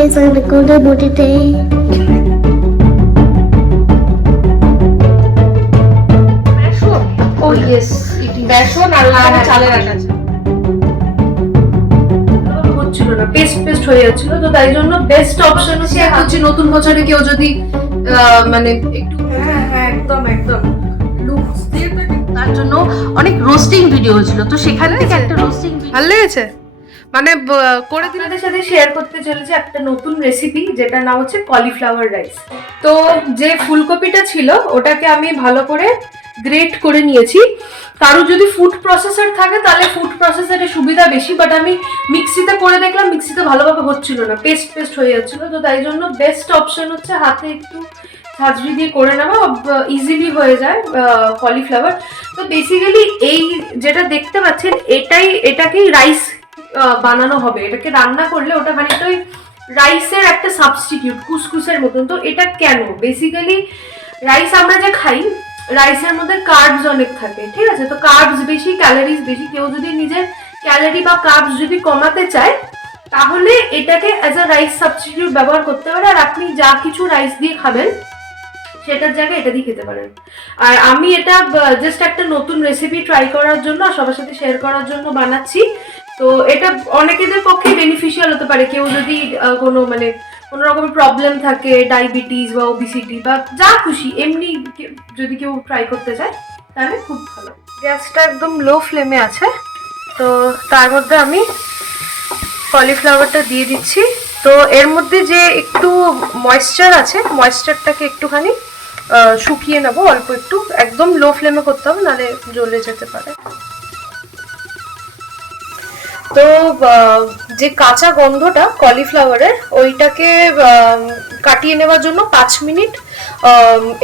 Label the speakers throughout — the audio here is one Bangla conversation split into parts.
Speaker 1: days on the golden booty day. বেসন আর ওখানে চালের আটা
Speaker 2: হচ্ছিল না পেস্ট পেস্ট হয়ে যাচ্ছিল তো তাই জন্য বেস্ট অপশন হচ্ছে হচ্ছে নতুন বছরে কেউ যদি আহ, মানে
Speaker 1: একটু হ্যাঁ হ্যাঁ একদম
Speaker 2: তার জন্য অনেক রোস্টিং ভিডিও ছিল তো সেখানে থেকে
Speaker 1: একটা রোস্টিং ভালো লেগেছে? মানে করে
Speaker 2: দিনাদের সাথে শেয়ার করতে চলেছে একটা নতুন রেসিপি যেটা নাম হচ্ছে কলিফ্লাওয়ার রাইস তো যে ফুলকপিটা ছিল, ওটাকে আমি ভালো করে গ্রেট করে নিয়েছি। কারও যদি ফুড প্রসেসর থাকে, তাহলে ফুড প্রসেসরের সুবিধা বেশি বাট আমি মিক্সিতে করে দেখলাম মিক্সিতে ভালোভাবে হচ্ছিল না পেস্ট পেস্ট হয়ে যাচ্ছিল। তো তাই জন্য বেস্ট অপশন হচ্ছে হাতে একটু ঝাঁঝরি দিয়ে করে নেওয়া ইজিলি হয়ে যায় কলিফ্লাওয়ার তো বেসিক্যালি এই যেটা দেখতে পাচ্ছেন, এটাই, এটাকেই রাইস বানানো হবে। এটাকে রান্না করলে ওটা খানিকটা ওই রাইসের একটা সাবস্টিটিউট কুসকুসের মতন। তো এটা কেন? বেসিক্যালি রাইস আমরা যে খাই রাইসের মধ্যে কার্বস অনেক থাকে, ঠিক আছে? তো কার্বস বেশি ক্যালোরিজ বেশি। কেউ যদি নিজের ক্যালোরি বা কার্বস যদি কমাতে চায়, তাহলে এটাকে অ্যাজ আ রাইস সাবস্টিটিউট ব্যবহার করতে পারে। আর আপনি যা কিছু রাইস দিয়ে খাবেন, সেটার জায়গায় এটা দিয়ে খেতে পারেন। আর আমি এটা জাস্ট একটা নতুন রেসিপি ট্রাই করার জন্য, সবার সাথে শেয়ার করার জন্য বানাচ্ছি। তো এটা অনেকেদের পক্ষে বেনিফিশিয়াল হতে পারে। কেউ যদি কোনো মানে কোনো রকমের প্রবলেম থাকে ডায়াবেটিস বা ওবিসিটি বা যা খুশি, এমনি যদি কেউ ট্রাই করতে চায়, তাহলে খুব ভালো। গ্যাসটা একদম লো ফ্লেমে আছে। তো তার মধ্যে আমি কলিফ্লাওয়ারটা দিয়ে দিচ্ছি। তো এর মধ্যে যে একটু ময়েশ্চার আছে ময়েশ্চারটাকে একটুখানি শুকিয়ে নেব, অল্প একটু। একদম লো ফ্লেমে করতে হবে, নাহলে জ্বলে যেতে পারে। তো যে কাঁচা গন্ধটা কলিফ্লাওয়ারের ওইটাকে কাটিয়ে নেওয়ার জন্য পাঁচ মিনিট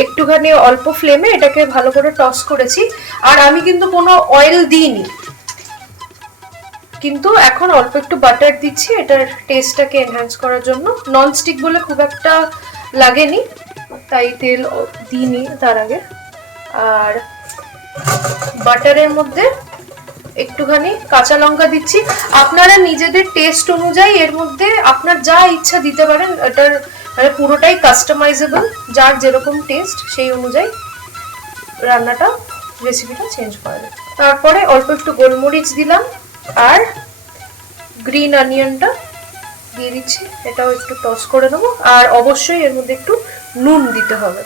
Speaker 2: একটুখানি অল্প ফ্লেমে এটাকে ভালো করে টস করেছি। আর আমি কিন্তু কোনো অয়েল দিইনি। কিন্তু এখন অল্প একটু বাটার দিচ্ছি, এটার টেস্টটাকে এনহ্যান্স করার জন্য। ননস্টিক বলে খুব একটা লাগেনি, তাই তেল দিইনি তার আগে। আর বাটারের মধ্যে একটুখানি কাঁচা লঙ্কা দিচ্ছি। আপনারা নিজেদের টেস্ট অনুযায়ী এর মধ্যে আপনার যা ইচ্ছা দিতে পারেন, এটার মানে পুরোটাই কাস্টমাইজেবল যার যেরকম টেস্ট সেই অনুযায়ী রান্নাটা রেসিপিটা চেঞ্জ করা তারপরে অল্প একটু গোলমরিচ দিলাম, আর গ্রিন অনিয়নটা দিয়ে দিচ্ছি, এটাও একটু টস করে দেবো আর অবশ্যই এর মধ্যে একটু নুন দিতে হবে।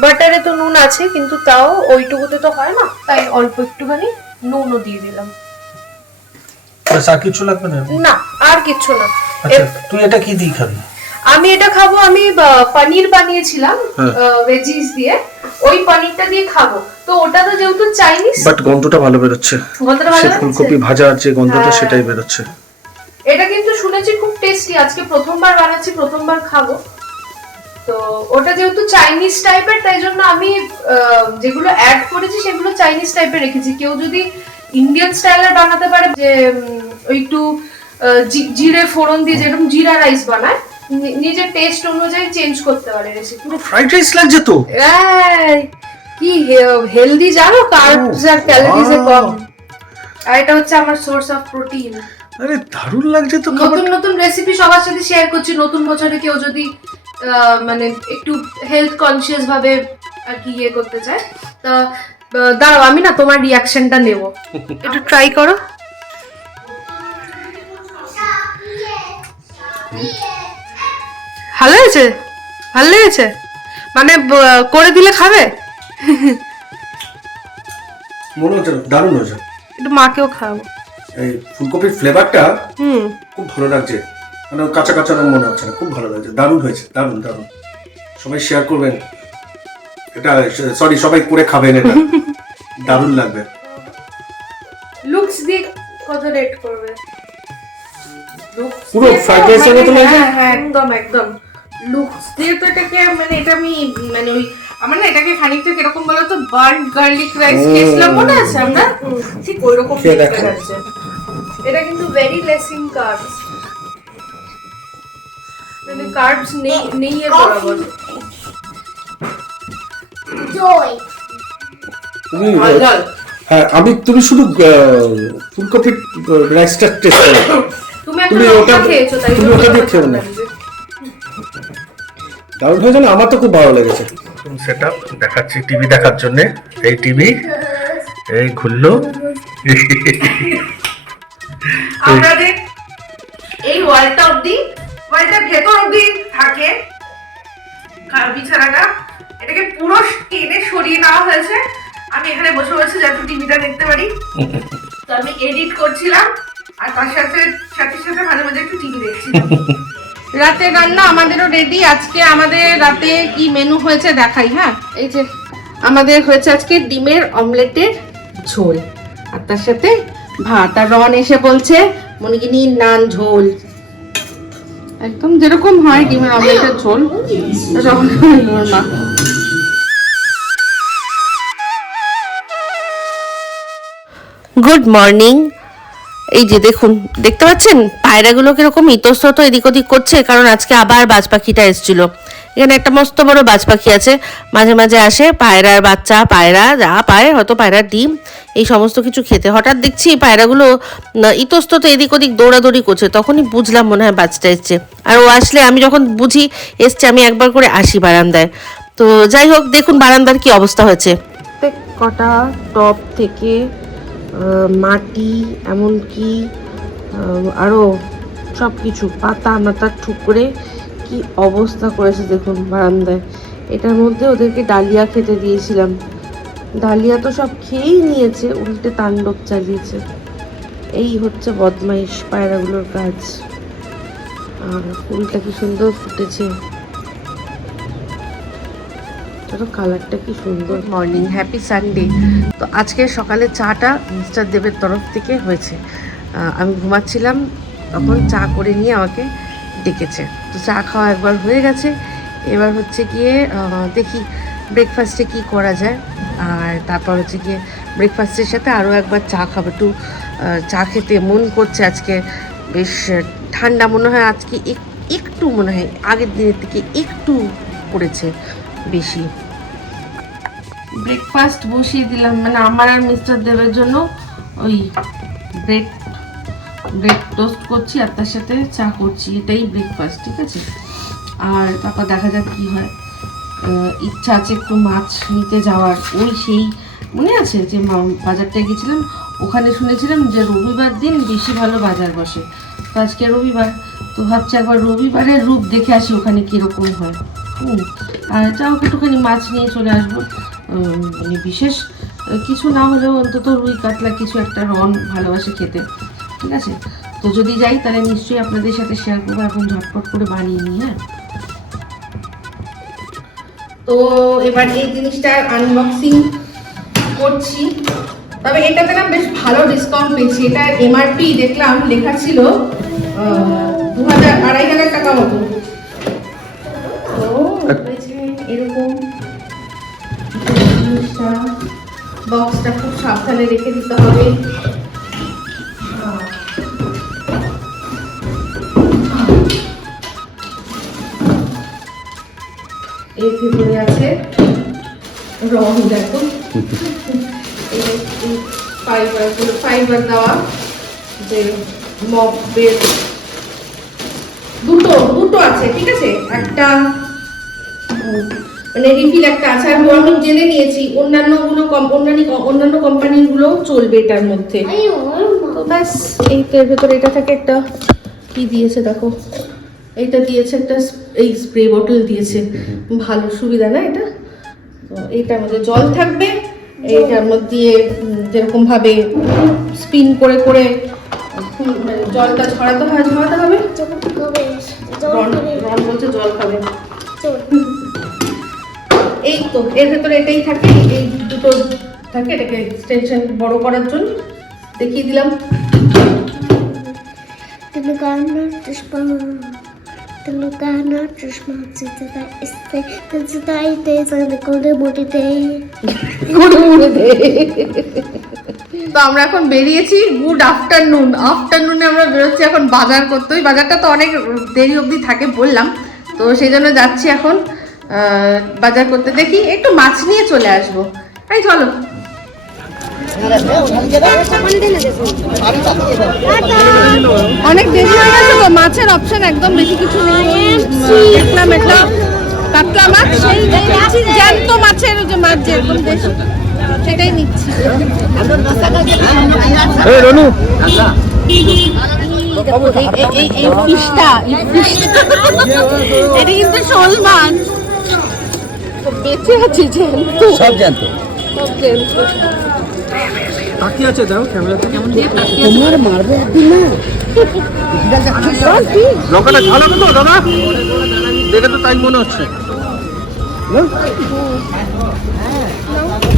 Speaker 2: বাটারে তো নুন আছে কিন্তু তাও ওইটুকুতে তো হয় না। তাই অল্প একটুখানি নুনও দিয়ে দিলাম।
Speaker 3: আর কিছু লাগবে না?
Speaker 2: না আর কিচ্ছু না।
Speaker 3: আচ্ছা তুই এটা কি দিয়ে খাবি?
Speaker 2: আমি এটা খাব আমি পনির বানিয়েছিলাম হ্যাঁ। ভেজিস দিয়ে। ওই পনিরটা দিয়ে খাব। তো ওটা তো যেহেতু চাইনিজ
Speaker 3: বাট গন্ধটা ভালো বেরোচ্ছে। গন্ধটা ভালো? ফুলকপি ভাজার যে গন্ধটা হ্যাঁ। সেটাই বেরোচ্ছে।
Speaker 2: এটা কিন্তু শুনেছি খুব টেস্টি আজকে প্রথমবার বানাচ্ছি প্রথমবার খাব। তো ওটা যেহেতু চাইনিজ টাইপের তাই জন্য আমি যেগুলো অ্যাড করেছি সেগুলো চাইনিজ টাইপের রেখেছি। কেউ যদি ইন্ডিয়ান স্টাইলের বানাতে পারে যে ওই একটু জিরে ফোড়ন দিয়ে যেরকম জিরা রাইস বানায় নিজের টেস্ট অনুযায়ী চেঞ্জ করতে পারে রেসিপি
Speaker 3: পুরো ফ্রাইড রাইস লাগছে তো?
Speaker 2: কি হেলদি জানো কার্বস আর ক্যালোরিজ কম। আর এটা হচ্ছে আমার সোর্স অফ প্রোটিন
Speaker 3: আরে দারুণ লাগছে তো
Speaker 2: নতুন নতুন রেসিপি সবার সাথে শেয়ার করছি নতুন বছরে কেউ যদি মানে একটু হেলথ কনসিয়াস ভাবে আর কি ইয়ে করতে চায়। তা দাঁড়াও আমি না তোমার রিয়াকশনটা নেব। একটু ট্রাই করো। ভালো হয়েছে? ভালো লেগেছে? মানে করে দিলে খাবে?
Speaker 3: মনে হচ্ছে দারুণ হয়েছে।
Speaker 2: একটু মাকেও খাওয়াবো।
Speaker 3: এই ফুলকপির ফ্লেভারটা হুম। খুব ভালো লাগছে। মানে কাঁচা কাঁচা রকম মনে হচ্ছে না খুব ভালো লাগছে দারুণ হয়েছে দারুণ দারুণ। সবাই শেয়ার করবেন। এটা সরি সবাই করে খাবেন এটা। দারুণ লাগবে।
Speaker 2: লুকস দিয়ে কত রেট করবে?
Speaker 3: পুরো fried rice এর মতো? হ্যাঁ
Speaker 2: হ্যাঁ একদম একদম। লুকস দিয়ে তো এটাকে মানে এটা আমি মানে ওই আমার না এটাকে খানিকটা কীরকম বলো তো বার্ন গার্লিক রাইস খেয়েছিলাম মনে আছে আমরা? ঠিক ওই রকম। এটা কিন্তু ভেরি লেস ইন কার্বস মানে কার্বস নেই নেই এর বরাবর.
Speaker 3: তুমি ঝাল হ্যাঁ আমি তুমি শুধু ফুলকপির রাইসটা টেস্ট করো।
Speaker 2: তুমি ওটা- খেয়েছো তাই
Speaker 3: তুমি ওটা দিয়ে খেও না। দারুণ হয়েছে না আমার তো খুব ভালো লেগেছে।
Speaker 4: সেট দেখাচ্ছি টিভি দেখার জন্য। এই টিভি এই ঘুরলো।
Speaker 2: আপনাদের এই ওয়ালটা অবধি ওয়ালটার ভেতর অবধি থাকে। বিছানাটা এটাকে পুরো টেনে সরিয়ে নেওয়া হয়েছে। আমি এখানে বসে বসে যাতে টিভিটা দেখতে পারি। তো আমি এডিট করছিলাম আর তার সাথে সাথে সাথে মাঝে মাঝে একটু টিভি দেখছিলাম। রাতে রান্না আমাদেরও রেডি আজকে আমাদের রাতে কি মেনু হয়েছে দেখাই হ্যাঁ? এই যে আমাদের হয়েছে আজকে ডিমের অমলেটের ঝোল। আর তার সাথে ভাত আর রন এসে বলছে মনিগিনি নান ঝোল। একদম যেরকম হয় ডিমের অমলেটের ঝোল না। গুড মর্নিং এই যে দেখুন, দেখতে পাচ্ছেন? পায়রাগুলো কীরকম ইতস্তত এদিক ওদিক করছে, কারণ আজকে আবার বাজ পাখিটা এসেছিল। এখানে একটা মস্ত বড় বাজ পাখি আছে, মাঝে মাঝে আসে, পায়রার বাচ্চা, পায়রা যা পায়, হয়তো পায়রার ডিম, এই সমস্ত কিছু খেতে। হঠাৎ দেখছি পায়রাগুলো ইতস্তত এদিক ওদিক দৌড়াদৌড়ি করছে, তখনই বুঝলাম মনে হয় বাচ্চাটা এসছে। আর ও আসলে, আমি যখন বুঝি এসছে, আমি একবার করে আসি বারান্দায়। তো যাই হোক, দেখুন বারান্দার কি অবস্থা হয়েছে। কটা টপ থেকে মাটি, এমনকি আরও সব কিছু পাতা মাথা ঠুকরে কি অবস্থা করেছে দেখুন বারান্দায়। এটার মধ্যে ওদেরকে ডালিয়া খেতে দিয়েছিলাম। ডালিয়া তো সব খেয়েই নিয়েছে, উল্টে তাণ্ডব চালিয়েছে। এই হচ্ছে বদমাইশ পায়রাগুলোর কাজ। আর ফুলটা কি সুন্দর ফুটেছে। তো কালারটা কি সুন্দর। মর্নিং হ্যাপি সানডে তো আজকে সকালে চাটা মিস্টার দেবের তরফ থেকে হয়েছে। আমি ঘুমাচ্ছিলাম, তখন চা করে নিয়ে আমাকে ডেকেছে। তো চা খাওয়া একবার হয়ে গেছে। এবার হচ্ছে গিয়ে দেখি ব্রেকফাস্টে কি করা যায়। আর তারপর হচ্ছে গিয়ে ব্রেকফাস্টের সাথে আরও একবার চা খাব। একটু চা খেতে মন করছে আজকে। বেশ ঠান্ডা মনে হয় আজকে এক- একটু মনে হয়, আগের দিনের থেকে একটু পড়েছে। বেশি। ব্রেকফাস্ট বসিয়ে দিলাম মানে আমার আর মিস্টার দেবের জন্য ওই ব্রেড ব্রেড টোস্ট করছি আর তার সাথে চা করছি, এটাই ব্রেকফাস্ট ঠিক আছে? আর তারপর দেখা যাক কি হয়। ইচ্ছা আছে একটু মাছ নিতে যাওয়ার। ওই সেই, মনে আছে যে বাজারটায় গেছিলাম? ওখানে শুনেছিলাম যে রবিবার দিন বেশি ভালো বাজার বসে। তো আজকে রবিবার, তো ভাবছি একবার রবিবারের রূপ দেখে আসি ওখানে কীরকম হয়। আর যাও, একটুখানি মাছ নিয়ে চলে আসব। মানে বিশেষ কিছু না হলেও অন্তত রুই কাতলা কিছু একটা রন ভালোবাসে খেতে, ঠিক আছে? তো যদি যাই, তাহলে নিশ্চয়ই আপনাদের সাথে শেয়ার করব এখন ঝটপট করে বানিয়ে নিই হ্যাঁ? তো এবার এই জিনিসটার আনবক্সিং করছি। তবে এটাতে না বেশ ভালো ডিসকাউন্ট পেয়েছি। এটা এমআরপি দেখলাম, লেখা ছিল দু হাজার আড়াই হাজার টাকা মতো। এরকম জিনিসটা বক্সটা খুব সাবধানে রেখে দিতে হবে। এর ভিতরে আছে রং, দেখো। ফাইবার ফাইবার দেওয়া যে মপের দুটো দুটো আছে, ঠিক আছে? একটা মানে রিফিল একটা আছে। আর আমি জেনে নিয়েছি। অন্যান্যগুলো অন্যান্য অন্যান্য কোম্পানিরগুলো চলবে এটার মধ্যে। তো ব্যাস এই তো ভেতরে এটা থাকে একটা কি দিয়েছে দেখো। এইটা দিয়েছে একটা এই স্প্রে বোতল দিয়েছে। ভালো সুবিধা না এটা? তো এইটার মধ্যে জল থাকবে। এইটার মধ্যে উম, যেরকম ভাবে স্পিন করে করে মানে জলটা ছড়াতে হয় ছড়াতে হবে। রন বলছে জল খাবে। এই তো এর ভেতরে এটাই থাকে এই দুটো থাকে এটাকে এক্সটেনশন বড় করার জন্য দেখিয়ে দিলাম। Delegana düşman Delegana düşman Sizi de iste botite করে উড়ে দে। তো আমরা এখন বেরিয়েছি গুড আফটারনুন। আফটারনুনে আমরা বেরোচ্ছি এখন বাজার করতে। ওই বাজারটা তো অনেক দেরি অবধি থাকে বললাম। তো সেই জন্য যাচ্ছি এখন। বাজার করতে দেখি একটু মাছ নিয়ে চলে আসব। এই চলো। অনেক দেরি হয়ে গেছে তো মাছের অপশন একদম বেশি কিছু নেই। কাতলা মাছ সেই জ্যান্ত মাছের যে মাছ যেরকম দেশি সেটাই নিচ্ছি।
Speaker 3: রনু। এই
Speaker 2: এই এই ফিশটা এই ফিশটা। এটা কিন্তু শোল মাছ বেঁচে আছে জ্যান্ত
Speaker 3: সব জানতো। সব জ্যান্ত বাকি আছে দাও ক্যামেরাতে
Speaker 5: তোমার মারবে একদিন না?
Speaker 3: লঙ্কাটা তো দাদা? দেখে তো তাই মনে হচ্ছে?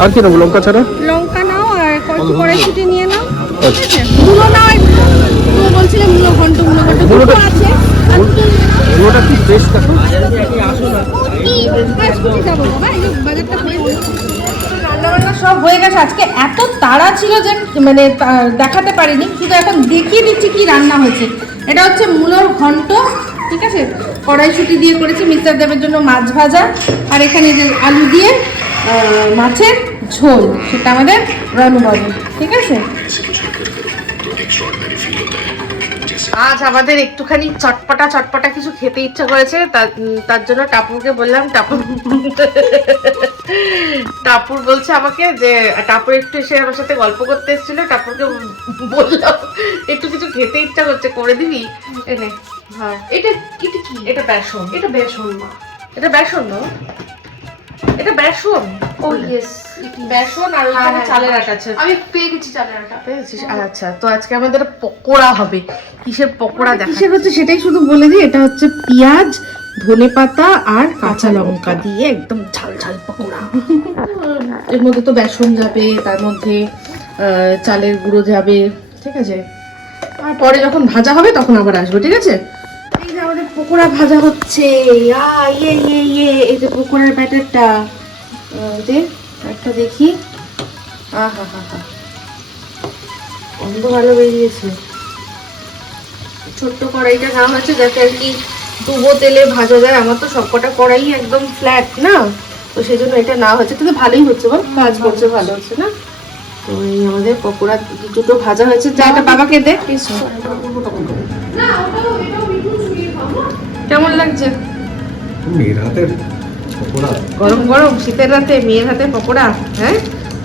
Speaker 3: আর কি নেব লঙ্কা ছাড়া?
Speaker 2: লঙ্কা নাও আর কড়াইশুটি নিয়ে নাও। ঠিক আছে মূলো নাও একটু। তুমি বলছিলে মূলো ঘন্ট মূলো ঘন্ট। আছে।
Speaker 3: পুরোটা কি বেশ দেখো?
Speaker 2: রান্নাবান্না সব হয়ে গেছে। আজকে এত তাড়া ছিল যে মানে দেখাতে পারিনি, শুধু এখন দেখিয়ে দিচ্ছি কি রান্না হয়েছে। এটা হচ্ছে মূলোর ঘন্ট, ঠিক আছে? কড়াইশুটি দিয়ে করেছি মিস্টার দেবের জন্য মাছ ভাজা, আর এখানে যে আলু দিয়ে মাছের ঝোল, সেটা আমাদের রণবাবু ঠিক আছে? আজ আমাদের একটুখানি চটপটা চটপটা কিছু খেতে ইচ্ছা করেছে তার জন্য টাপুরকে বললাম টাপুর টাপুর বলছে আমাকে যে টাপুর একটু এসে আমার সাথে গল্প করতে এসেছিল টাপুরকে বললাম একটু কিছু খেতে ইচ্ছা করছে করে দিবি? এনে হ্যাঁ। এটা এটা কি? এটা বেসন। এটা বেসন মা এটা বেসন না? এটা বেসন। ও ইয়েস বেসন আর ওখানে চালের আটা আছে। আমি পেয়ে গেছি চালের আটা। পেয়েছিস? আচ্ছা তো আজকে আমাদের পকোড়া হবে। কিসের পকোড়া দেখা কিসের হচ্ছে সেটাই শুধু বলে দিই এটা হচ্ছে পেঁয়াজ ধনে পাতা আর কাঁচা লঙ্কা দিয়ে একদম ঝাল ঝাল পকোড়া। এর মধ্যে তো বেসন যাবে তার মধ্যে চালের গুঁড়ো যাবে ঠিক আছে? আর পরে যখন ভাজা হবে তখন আবার আসবে ঠিক আছে? আমাদের পকোড়া ভাজা হচ্ছে। ইয়ে ইয়ে ইয়ে এই যে পকোড়ার ব্যাটারটা। একটা দেখি। আহা, হা হা। গন্ধ ভালো বেরিয়েছে। ছোট্ট কড়াইটা নেওয়া হয়েছে যাতে আর কি ডুবো তেলে ভাজা যায়। আমার তো সবকটা কড়াই একদম ফ্ল্যাট না? তো সেই জন্য এটা নেওয়া হয়েছে কিন্তু ভালোই হচ্ছে, বল। কাজ করছে, ভালো হচ্ছে, না? তো আমাদের পকোড়া দুটো ভাজা হয়েছে। যা বাবাকে দে। কেমন লাগছে?
Speaker 3: মেয়ের হাতের পকোড়া।
Speaker 2: গরম গরম শীতের রাতে মেয়ের হাতে পকোড়া হ্যাঁ?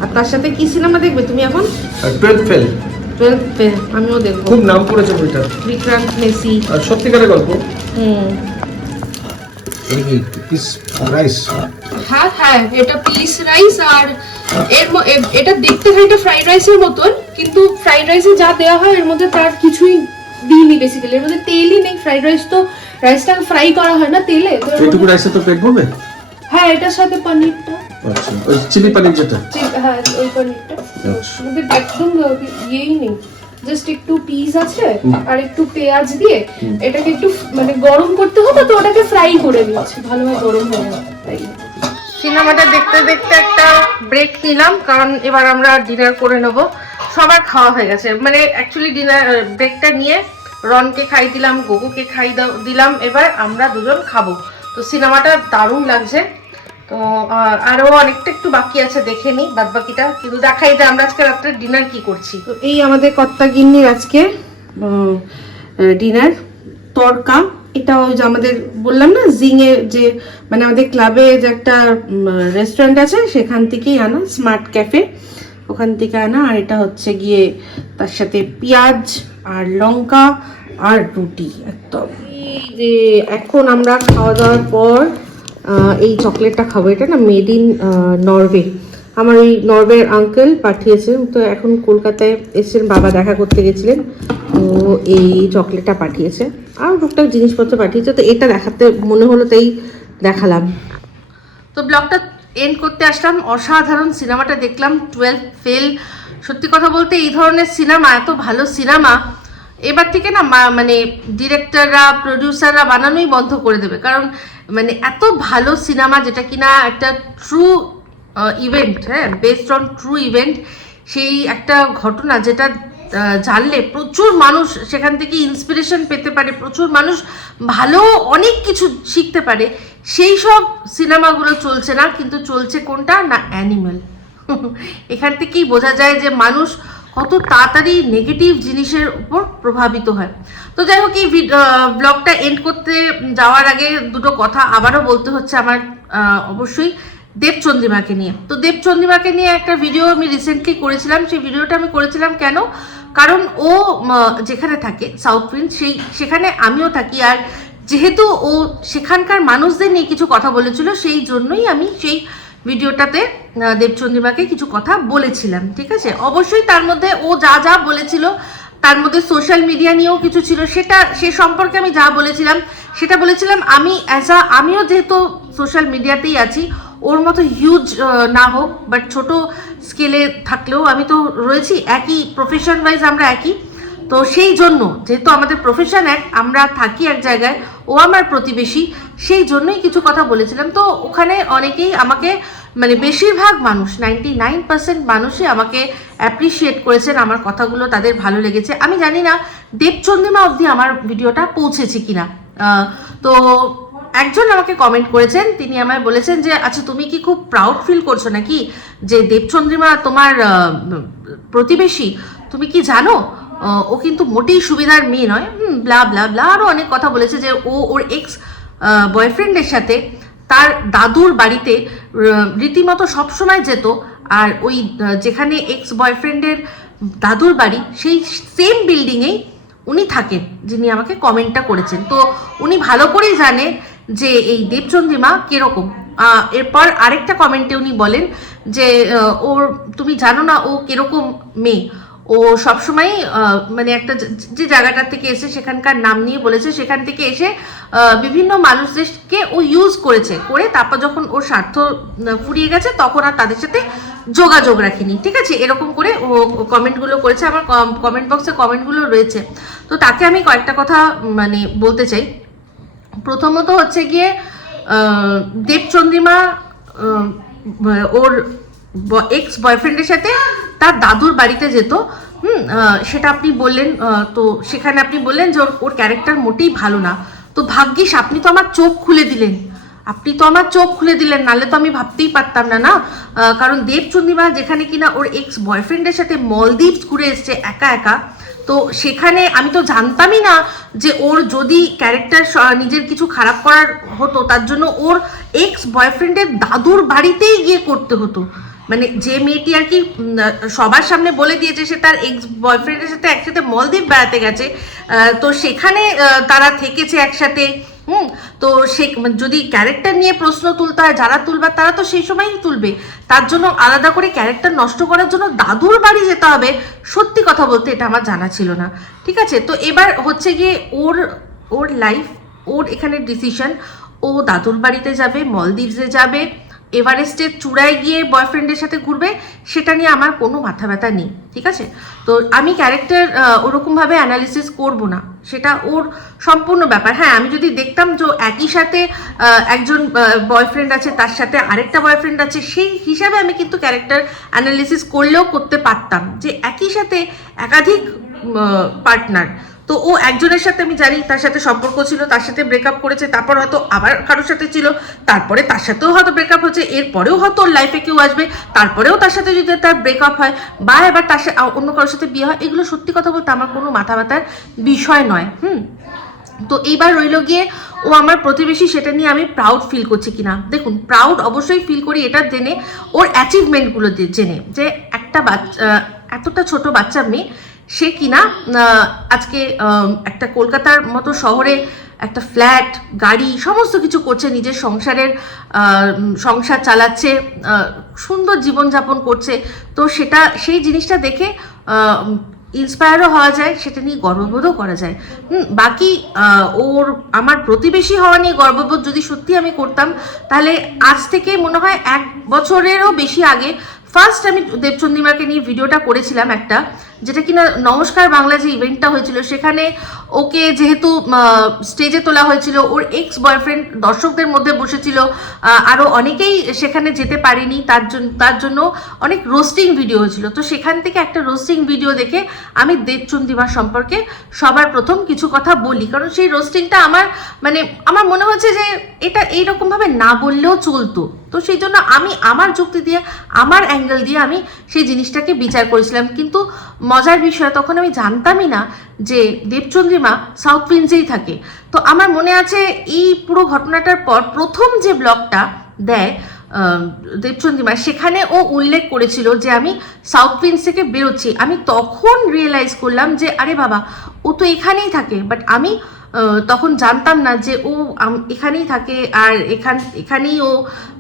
Speaker 2: আর তার সাথে কি সিনেমা দেখবে তুমি এখন? টুয়েলভ ফেল টুয়েলভ আমিও দেখব।
Speaker 3: খুব নাম করেছে বইটা।
Speaker 2: বিক্রান্ত মেসি।
Speaker 3: আর সত্যিকারের গল্প? হুম। পিস রাইস
Speaker 2: হ্যাঁ হ্যাঁ এটা পিস রাইস আর এর এটা দেখতে খানিকটা ফ্রাইড রাইসের মতন কিন্তু ফ্রাইড রাইসে যা দেওয়া হয় এর মধ্যে তার কিছুই দিইনি বেসিক্যালি এর মধ্যে তেলই নেই ফ্রাইড রাইস তো রাইসটা ফ্রাই করা হয় না তেলে?
Speaker 3: তো রাইসে তো পেট ভরবে?
Speaker 2: হ্যাঁ এটার সাথে পনিরটা।
Speaker 3: আচ্ছা ওই চিলি পানির যেটা।
Speaker 2: হ্যাঁ ওই পনিরটা। আচ্ছা। আমাদের একদম ইয়েই নেই। জাস্ট একটু পিস আছে আর একটু পেঁয়াজ দিয়ে এটাকে একটু মানে গরম করতে হবে তো ওটাকে ফ্রাই করে দিচ্ছি ভালোভাবে গরম হয়ে যাবে। তাই। সিনেমাটা দেখতে দেখতে একটা ব্রেক নিলাম কারণ এবার আমরা ডিনার করে নেব। সবার খাওয়া হয়ে গেছে। মানে অ্যাকচুয়ালি ডিনার ব্রেকটা নিয়ে রনকে খাই দিলাম গোগুকে খাই দিলাম এবার আমরা দুজন খাব। তো সিনেমাটা দারুণ লাগছে। তো আহ, আরও অনেকটা একটু বাকি আছে দেখে নিই বাদ বাকিটা কিন্তু দেখাই যে আমরা আজকে রাত্রে ডিনার কি করছি? তো এই আমাদের কর্তা গিন্নির আজকে ডিনার তরকা এটা ওই যে আমাদের বললাম না জিঙে যে মানে আমাদের ক্লাবে যে একটা রেস্টুরেন্ট আছে সেখান থেকেই আনা স্মার্ট ক্যাফে ওখান থেকে আনা, আর এটা হচ্ছে গিয়ে তার সাথে পেঁয়াজ আর লঙ্কা আর রুটি, একদম। এই যে এখন আমরা খাওয়া দাওয়ার পর এই চকলেটটা খাব। এটা না মেড ইন নরওয়ে আমার ওই নরওয়ের আঙ্কেল পাঠিয়েছে। তো এখন কলকাতায় এসেছেন বাবা দেখা করতে গেছিলেন। তো এই চকলেটটা পাঠিয়েছে। আর টুকটাক জিনিসপত্র পাঠিয়েছে। তো এটা দেখাতে মনে হলো তাই দেখালাম। তো ব্লগটা এন্ড করতে আসলাম। অসাধারণ সিনেমাটা দেখলাম টুয়েলভ ফেল সত্যি কথা বলতে এই ধরনের সিনেমা, এত ভালো সিনেমা, এবার থেকে না মানে ডিরেক্টররা প্রডিউসাররা বানানোই বন্ধ করে দেবে। কারণ মানে এত ভালো সিনেমা যেটা কিনা একটা ট্রু ইভেন্ট হ্যাঁ বেসড অন ট্রু ইভেন্ট সেই একটা ঘটনা যেটা জানলে প্রচুর মানুষ সেখান থেকে ইন্সপিরেশন পেতে পারে, প্রচুর মানুষ ভালো অনেক কিছু শিখতে পারে। সেই সব সিনেমাগুলো চলছে না, কিন্তু চলছে কোনটা? না অ্যানিমেল এখান থেকেই বোঝা যায় যে মানুষ কত তাড়াতাড়ি নেগেটিভ জিনিসের উপর প্রভাবিত হয়। তো যাই হোক, এই ব্লগটা এন্ড করতে যাওয়ার আগে দুটো কথা আবারও বলতে হচ্ছে আমার অবশ্যই দেবচন্দ্রিমাকে নিয়ে। তো দেবচন্দ্রিমাকে নিয়ে একটা ভিডিও আমি রিসেন্টলি করেছিলাম। সেই ভিডিওটা আমি করেছিলাম কেন? কারণ ও যেখানে থাকে সাউথ প্রিন্স সেই, সেখানে আমিও থাকি। আর যেহেতু ও সেখানকার মানুষদের নিয়ে কিছু কথা বলেছিল, সেই জন্যই আমি সেই ভিডিওটাতে দেবচন্দ্রিমাকে কিছু কথা বলেছিলাম, ঠিক আছে? অবশ্যই তার মধ্যে ও যা যা বলেছিল, তার মধ্যে সোশ্যাল মিডিয়া নিয়েও কিছু ছিল, সেটা, সে সম্পর্কে আমি যা বলেছিলাম, সেটা বলেছিলাম আমি অ্যাজ আ আমিও যেহেতু সোশ্যাল মিডিয়াতেই আছি ওর মতো হিউজ না হোক বাট ছোট স্কেলে থাকলেও আমি তো রয়েছি, একই প্রফেশন ওয়াইজ আমরা একই। তো সেই জন্য, যেহেতু আমাদের প্রফেশন এক, আমরা থাকি এক জায়গায়, ও আমার প্রতিবেশী, সেই জন্যই কিছু কথা বলেছিলাম। তো ওখানে অনেকেই আমাকে মানে বেশিরভাগ মানুষ নাইনটি নাইন পার্সেন্ট মানুষই আমাকে অ্যাপ্রিসিয়েট করেছেন আমার কথাগুলো, তাদের ভালো লেগেছে। আমি জানি না, দেবচন্দ্রিমা অবধি আমার ভিডিওটা পৌঁছেছে কিনা। তো একজন আমাকে কমেন্ট করেছেন, তিনি আমায় বলেছেন যে আচ্ছা তুমি কি খুব প্রাউড ফিল করছ নাকি যে দেবচন্দ্রিমা তোমার প্রতিবেশী? তুমি কি জানো? ও কিন্তু মোটেই সুবিধার মেয়ে নয়। ব্লা ব্লা ব্লা আরও অনেক কথা বলেছে যে, ও ওর এক্স বয়ফ্রেন্ডের সাথে তার দাদুর বাড়িতে রীতিমতো সবসময় যেত আর ওই যেখানে এক্স বয়ফ্রেন্ডের দাদুর বাড়ি, সেই সেম বিল্ডিংয়েই উনি থাকেন যিনি আমাকে কমেন্টটা করেছেন। তো উনি ভালো করেই জানে যে এই দেবচন্দ্রিমা কীরকম? এরপর আরেকটা কমেন্টে উনি বলেন যে ওর, তুমি জানো না ও কীরকম মেয়ে? ও সবসময় মানে একটা যে- জায়গাটার থেকে এসে সেখানকার নাম নিয়ে বলেছে, সেখান থেকে এসে বিভিন্ন মানুষদেরকে ও ইউজ করেছে। করে তারপর যখন ওর স্বার্থ ফুরিয়ে গেছে, তখন আর তাদের সাথে যোগাযোগ রাখিনি। ঠিক আছে? এরকম করে ও কমেন্টগুলো করেছে। আমার কমেন্ট বক্সে কমেন্টগুলো রয়েছে। তো তাকে আমি কয়েকটা কথা মানে বলতে চাই। প্রথমত হচ্ছে গিয়ে দেবচন্দ্রিমা ওর এক্স বয়ফ্রেন্ডের সাথে তার দাদুর বাড়িতে যেত। হুম সেটা আপনি বললেন তো সেখানে আপনি বললেন যে ওর- ক্যারেক্টার মোটেই ভালো না। তো ভাগ্যিস আপনি তো আমার চোখ খুলে দিলেন। আপনি তো আমার চোখ খুলে দিলেন, নাহলে তো আমি ভাবতেই পারতাম না না? কারণ দেবচন্দ্রিমা যেখানে কিনা ওর এক্স বয়ফ্রেন্ডের সাথে মলদ্বীপ ঘুরে এসছে একা একা তো সেখানে আমি তো জানতামই না যে ওর যদি ক্যারেক্টার নিজের কিছু খারাপ করার হতো, তার জন্য ওর এক্স বয়ফ্রেন্ডের দাদুর বাড়িতেই গিয়ে করতে হতো। মানে যে মেয়েটি আর কি সবার সামনে বলে দিয়েছে সে তার এক্স বয়ফ্রেন্ডের সাথে একসাথে মলদ্বীপ বেড়াতে গেছে। তো সেখানে তারা থেকেছে একসাথে। হুম, তো সে যদি ক্যারেক্টার নিয়ে প্রশ্ন তুলতে হয় যারা তুলবে, তারা তো সেই সময়ই তুলবে। তার জন্য আলাদা করে ক্যারেক্টার নষ্ট করার জন্য দাদুর বাড়ি যেতে হবে। সত্যি কথা বলতে এটা আমার জানা ছিল না। ঠিক আছে? তো এবার হচ্ছে গিয়ে ওর ওর লাইফ ওর এখানে ডিসিশন ও দাদুর বাড়িতে যাবে মলদ্বীপসে যাবে এভারেস্টের চূড়ায় গিয়ে বয়ফ্রেন্ডের সাথে ঘুরবে, সেটা নিয়ে আমার কোনো মাথা ব্যথা নেই, ঠিক আছে? তো আমি ক্যারেক্টার ওরকমভাবে অ্যানালিসিস করব না, সেটা ওর সম্পূর্ণ ব্যাপার। হ্যাঁ আমি যদি দেখতাম যে একই সাথে একজন বয়ফ্রেন্ড আছে, তার সাথে আরেকটা বয়ফ্রেন্ড আছে, সেই হিসাবে আমি কিন্তু ক্যারেক্টার অ্যানালিসিস করলেও করতে পারতাম যে একই সাথে একাধিক পার্টনার তো ও একজনের সাথে আমি জানি তার সাথে সম্পর্ক ছিল, তার সাথে ব্রেকআপ করেছে, তারপর হয়তো আবার কারোর সাথে ছিল, তারপরে তার সাথেও হয়তো ব্রেকআপ হচ্ছে এরপরেও হয়তো ওর লাইফে কেউ আসবে, তারপরেও তার সাথে যদি তার ব্রেকআপ হয় বা এবার তার সাথে অন্য কারোর সাথে বিয়ে হয়, এগুলো সত্যি কথা বলতে আমার কোনো মাথা ব্যথার বিষয় নয়, হুম? তো এইবার রইল গিয়ে ও আমার প্রতিবেশী, সেটা নিয়ে আমি প্রাউড ফিল করছি কিনা? দেখুন প্রাউড অবশ্যই ফিল করি, এটা জেনে ওর অ্যাচিভমেন্টগুলো জেনে যে একটা বাচ্চা এতটা ছোট বাচ্চা মেয়ে সে কিনা আজকে একটা কলকাতার মতো শহরে একটা ফ্ল্যাট, গাড়ি, সমস্ত কিছু করছে, নিজের সংসারের সংসার চালাচ্ছে সুন্দর জীবনযাপন করছে। তো সেটা, সেই জিনিসটা দেখে ইন্সপায়ারও হওয়া যায়, সেটা নিয়ে গর্ববোধও করা যায়। বাকি ওর, আমার প্রতিবেশী হওয়া নিয়ে গর্ববোধ যদি সত্যি আমি করতাম, তাহলে আজ থেকে মনে হয় এক বছরেরও বেশি আগে ফার্স্ট আমি দেবচন্দ্রিমাকে নিয়ে ভিডিওটা করেছিলাম একটা যেটা কিনা নমস্কার বাংলা যে ইভেন্টটা হয়েছিল, সেখানে ওকে যেহেতু স্টেজে তোলা হয়েছিল, ওর এক্স বয়ফ্রেন্ড দর্শকদের মধ্যে বসেছিল আরও অনেকেই সেখানে যেতে পারেনি, তার জন্য তার জন্য অনেক রোস্টিং ভিডিও হয়েছিল তো সেখান থেকে একটা রোস্টিং ভিডিও দেখে আমি দেবচন্দিমা সম্পর্কে সবার প্রথম কিছু কথা বলি। কারণ সেই রোস্টিংটা আমার মানে আমার মনে হচ্ছে যে এটা এইরকমভাবে না বললেও চলতো। তো সেই জন্য আমি আমার যুক্তি দিয়ে, আমার অ্যাঙ্গেল দিয়ে আমি সেই জিনিসটাকে বিচার করেছিলাম। কিন্তু মজার বিষয়, তখন আমি জানতামই না যে দেবচন্দ্রিমা সাউথ উইন্সেই থাকে। তো আমার মনে আছে এই পুরো ঘটনাটার পর প্রথম যে ব্লগটা দেয় দেবচন্দ্রিমা, সেখানে ও উল্লেখ করেছিল যে আমি সাউথ উইন্স থেকে বেরোচ্ছি। আমি তখন রিয়েলাইজ করলাম যে, আরে বাবা, ও তো এখানেই থাকে। বাট আমি তখন জানতাম না যে ও এখানেই থাকে আর এখান, এখানেই ও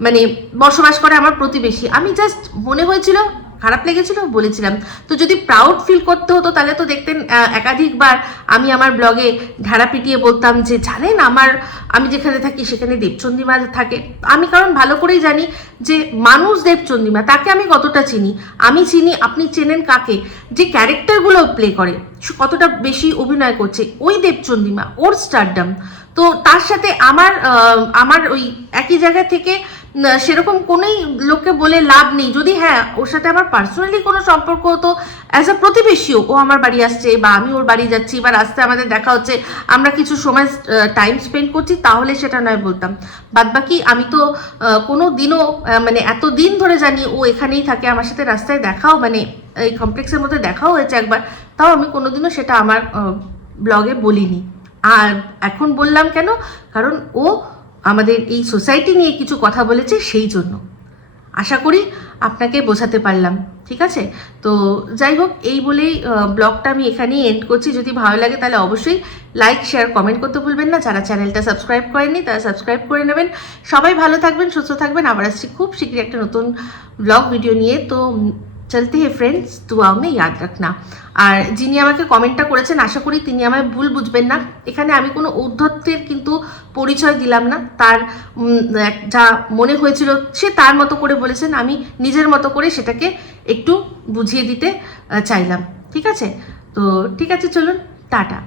Speaker 2: মানে বসবাস করে আমার প্রতিবেশী। আমি জাস্ট মনে হয়েছিল খারাপ লেগেছিল? বলেছিলাম। তো যদি প্রাউড ফিল করতে হতো, তাহলে তো দেখতেন একাধিকবার আমি আমার ব্লগে ঢাড়া পিটিয়ে বলতাম যে, জানেন, আমার, আমি যেখানে থাকি, সেখানে দেবচন্দিমা থাকে। আমি কারণ ভালো করেই জানি যে, মানুষ দেবচন্দিমা তাকে আমি কতটা চিনি? আমি চিনি, আপনি চেনেন কাকে? যে ক্যারেক্টারগুলো প্লে করে কতটা বেশি অভিনয় করছে, ওই দেবচন্দিমা ওর স্টারডাম তো তার সাথে আমার আমার ওই একই জায়গা থেকে সেরকম কোনোই লোককে বলে লাভ নেই। যদি হ্যাঁ ওর সাথে আমার পার্সোনালি কোনো সম্পর্ক হতো অ্যাজ আ প্রতিবেশীও ও আমার বাড়ি আসছে বা আমি ওর বাড়ি যাচ্ছি বা রাস্তায় আমাদের দেখা হচ্ছে, আমরা কিছু সময় টাইম স্পেন্ড করছি, তাহলে সেটা নয় বলতাম। বাদ বাকি আমি তো কোনো দিনও মানে এত দিন ধরে জানি ও এখানেই থাকে, আমার সাথে রাস্তায় দেখাও মানে এই কমপ্লেক্সের মধ্যে দেখাও হয়েছে একবার, তাও আমি কোনোদিনও সেটা আমার ব্লগে বলিনি। আর এখন বললাম কেন? কারণ ও আমাদের এই সোসাইটি নিয়ে কিছু কথা বলেছে সেই জন্য। আশা করি আপনাকে বোঝাতে পারলাম, ঠিক আছে? তো যাই হোক, এই বলেই ব্লগটা আমি এখানেই এন্ড করছি। যদি ভালো লাগে তাহলে অবশ্যই লাইক শেয়ার কমেন্ট করতে ভুলবেন না। যারা চ্যানেলটা সাবস্ক্রাইব করেননি, তারা সাবস্ক্রাইব করে নেবেন। সবাই ভালো থাকবেন, সুস্থ থাকবেন। আবার আসছি খুব শীঘ্রই একটা নতুন ব্লগ ভিডিও নিয়ে। তো চলতে হে ফ্রেন্ডস দুয়াও মে ইয়াদ রাখনা আর যিনি আমাকে কমেন্টটা করেছেন, আশা করি তিনি আমায় ভুল বুঝবেন না। এখানে আমি কোনো ঔদ্ধত্যের কিন্তু পরিচয় দিলাম না। তার যা মনে হয়েছিল সে তার মতো করে বলেছেন। আমি নিজের মতো করে সেটাকে একটু বুঝিয়ে দিতে চাইলাম। ঠিক আছে? তো ঠিক আছে, চলুন, টাটা।